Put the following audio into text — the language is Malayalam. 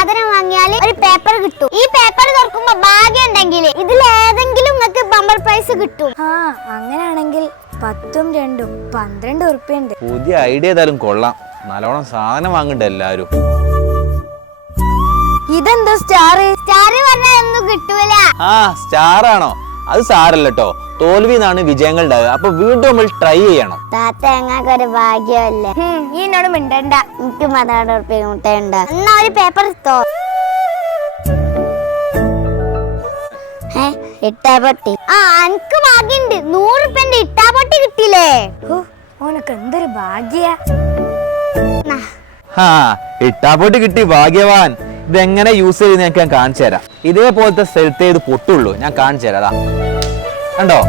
സാധനം വാങ്ങിയാൽ ഒരു പേപ്പർ കിട്ടും. ഈ പേപ്പർ തുറക്കുമ്പോ ഭാഗ്യം ഉണ്ടെങ്കിൽ ഇതിൽ ഏതെങ്കിലും നിങ്ങൾക്ക് ബമ്പർ പ്രൈസ് കിട്ടും. അങ്ങനെയാണെങ്കിൽ 10ഉം 2ഉം 12 ഉറുപ്പിയുണ്ട്. പുതിയ ഐഡിയ ഏതായാലും കൊള്ളാം. നല്ലോണം സാധനം വാങ്ങണ്ട എല്ലാരും. ഇതെന്താ സ്റ്റാർ? സ്റ്റാർ പറഞ്ഞാൽ ഒന്നും കിട്ടൂല. സ്റ്റാർ ആണോ? അത് സാരല്ലോ. തോൽവിന്നാണ് വിജയങ്ങൾ ഉണ്ടാവുക. അപ്പൊ വീണ്ടും നമ്മൾ ട്രൈ ചെയ്യണം. താത്ത ഞങ്ങൾക്കൊരു ഭാഗ്യമല്ലേ. ഈ എന്നോട് മിണ്ടണ്ട. എനിക്ക് 12 ഉറുപ്പിക മുട്ടയുണ്ട്. എന്നാ ഒരു പേപ്പർ എടുത്തോ. ഇട്ടാപ്പൊട്ടി. എനിക്ക് ഭാഗ്യണ്ട്. 100 ഉറുപ്പിന്റെ ഇട്ടാപ്പൊട്ടി കിട്ടിയില്ലേ? ഓനക്ക് എന്തൊരു ഭാഗ്യ. ഇട്ടാപ്പൊട്ടി കിട്ടി, ഭാഗ്യവാൻ. ഇതെങ്ങനെ യൂസ് ചെയ്ത് ഞാൻ കാണിച്ചു തരാം. ഇതേപോലത്തെ സ്ഥലത്തേ ഇത് പൊട്ടുള്ളൂ. ഞാൻ കാണിച്ചു തരാം. കണ്ടോ?